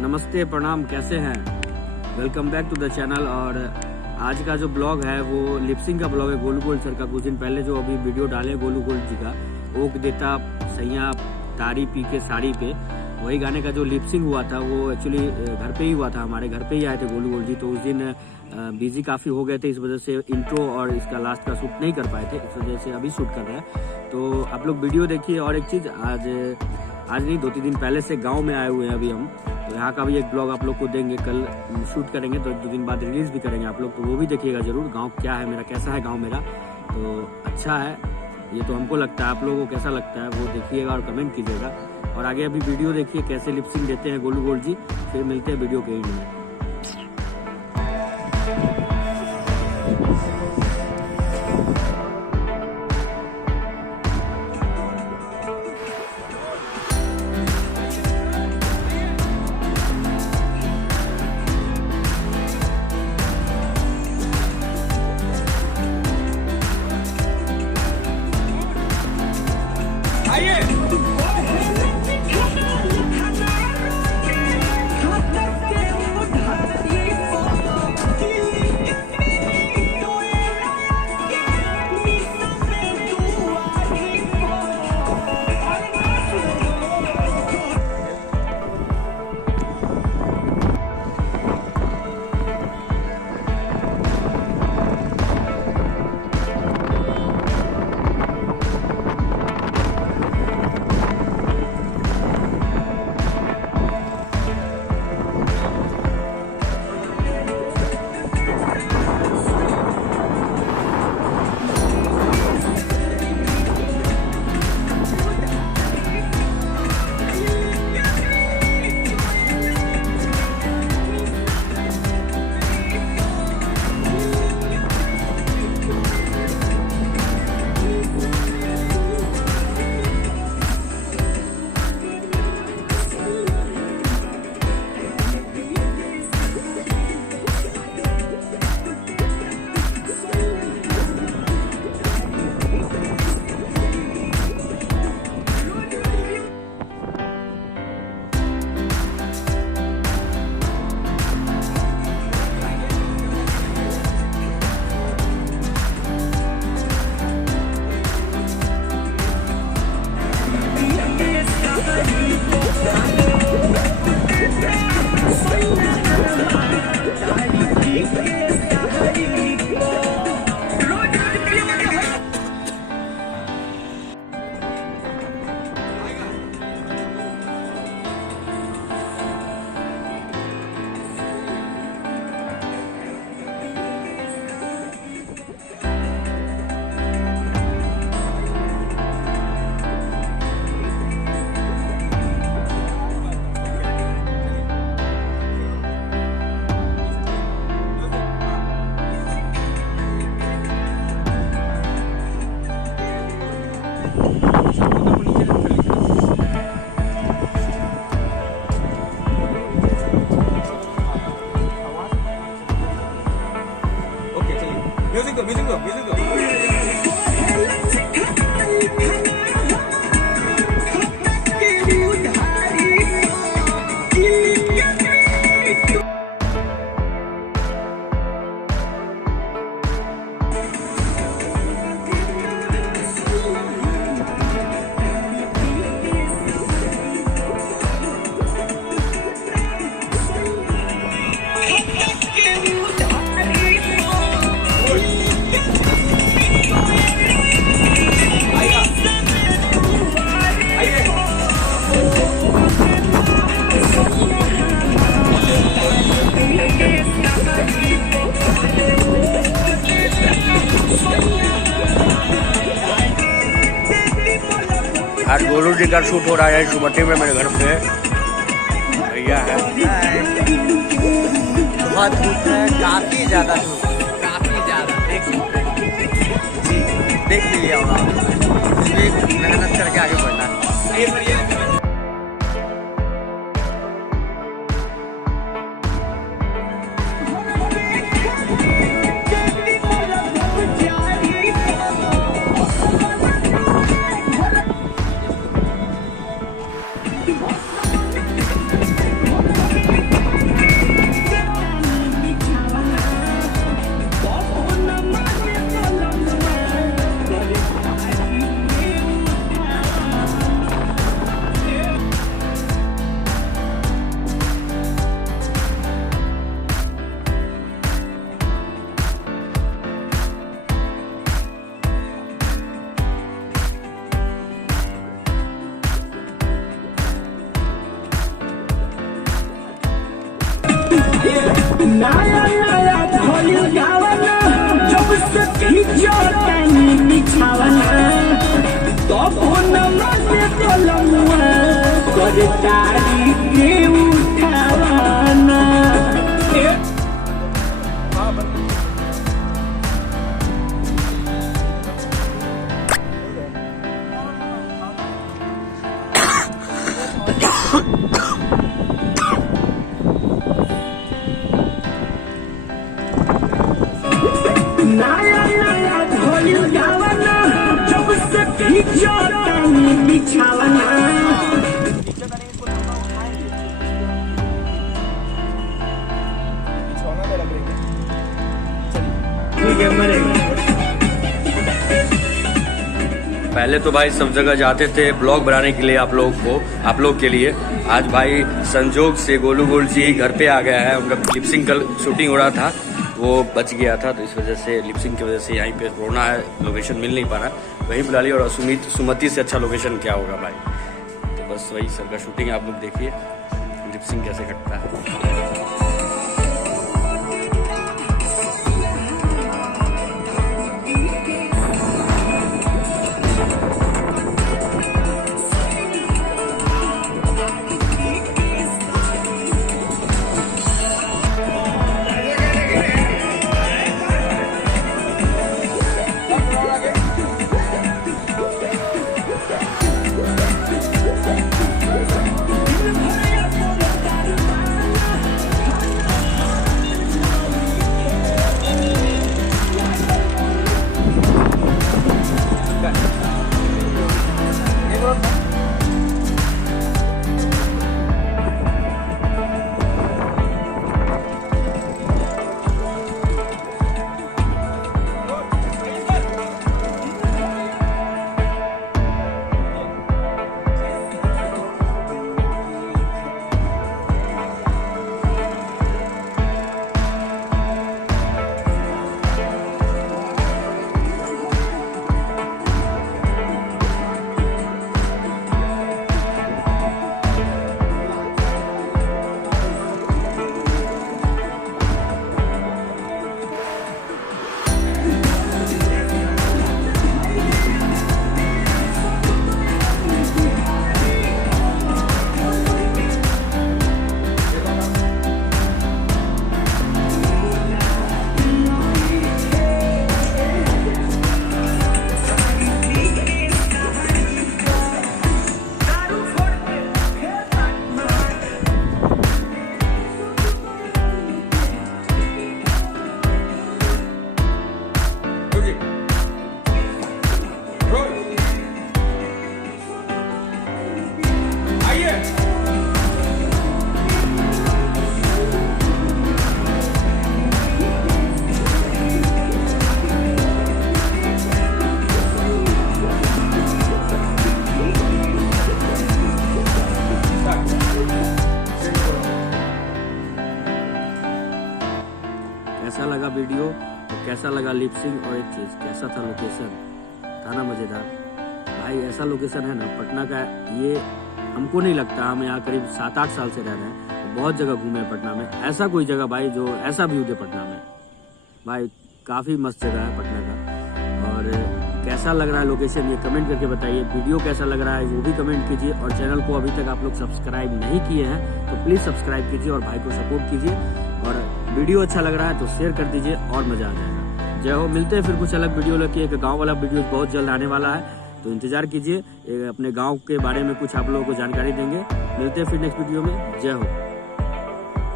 नमस्ते, प्रणाम, कैसे हैं? Welcome back to the channel. और आज का जो ब्लॉग है वो लिपसिंग का ब्लॉग है। गोलू गोल्ड सर का कुछ दिन पहले जो अभी वीडियो डाले गोलू गोल्ड जी का, ओक देता सैया तारी पी के साड़ी पे, वही गाने का जो लिपसिंग हुआ था वो एक्चुअली घर पे ही हुआ था, हमारे घर पे ही आए थे गोलू गोल्ड जी। तो उस दिन बिजी काफ़ी हो गए थे, इस वजह से इंट्रो और इसका लास्ट का शूट नहीं कर पाए थे, इस वजह से अभी शूट कर रहे हैं। तो आप लोग वीडियो देखिए। और एक चीज़, आज नहीं 2-3 दिन पहले से गांव में आए हुए हैं अभी हम, तो यहाँ का भी एक ब्लॉग आप लोग को देंगे। कल शूट करेंगे तो 2 दिन बाद रिलीज़ भी करेंगे आप लोग, तो वो भी देखिएगा ज़रूर। गांव क्या है मेरा, कैसा है गांव मेरा, तो अच्छा है ये तो हमको लगता है। आप लोगों को कैसा लगता है वो देखिएगा और कमेंट कीजिएगा। और आगे अभी वीडियो देखिए कैसे लिपसिंग देते हैं गोलू गोल्ड जी। फिर मिलते हैं वीडियो के एंड में। म्यूजिक दो। आज गोलू जी का शूट हो रहा है सुमटी में, मेरे घर पे भैया है। बहुत धूप है, काफी ज्यादा धूप, काफी ज्यादा। देख लिया होगा, मेहनत करके आगे बढ़ना। नया नया भोली गावना जब से खींचो तनी बिछावना तो फोनमा से बोलमुआ कर तारी के उठावना नया नया भोली गावना जब से खींचो तनी बिछावना ठीक है मरेगा। पहले तो भाई सब जगह जाते थे ब्लॉग बनाने के लिए आप लोग के लिए। आज भाई संजोग से गोलू गोल जी घर पे आ गया है। उनका लिपसिंग का शूटिंग हो रहा था, वो बच गया था, तो इस वजह से लिपसिंग की वजह से यहीं पे रोना है, लोकेशन मिल नहीं पा रहा। वहीं बुला लिया। और सुमति से अच्छा लोकेशन क्या होगा भाई। तो बस वही सर का शूटिंग आप लोग देखिए, लिपसिंग कैसे कटता है। कैसा लगा वीडियो और कैसा लगा लिपसिंग, और एक चीज़ कैसा था लोकेशन, था ना मज़ेदार भाई। ऐसा लोकेशन है ना पटना का, ये हमको नहीं लगता, हम यहाँ करीब 7-8 साल से रह रहे हैं, बहुत जगह घूमे हैं पटना में। ऐसा कोई जगह भाई जो ऐसा व्यू दे पटना में भाई, काफ़ी मस्त जगह है पटना का। और कैसा लग रहा है लोकेशन ये कमेंट करके बताइए। वीडियो कैसा लग रहा है वो भी कमेंट कीजिए। और चैनल को अभी तक आप लोग सब्सक्राइब नहीं किए हैं तो प्लीज़ सब्सक्राइब कीजिए और भाई को सपोर्ट कीजिए। और वीडियो अच्छा लग रहा है तो शेयर कर दीजिए और मज़ा आ जाएगा। जय हो। मिलते हैं फिर कुछ अलग वीडियो लेके। एक गाँव वाला वीडियो बहुत जल्द आने वाला है, तो इंतजार कीजिए। अपने गाँव के बारे में कुछ आप लोगों को जानकारी देंगे। मिलते हैं फिर नेक्स्ट वीडियो में। जय हो।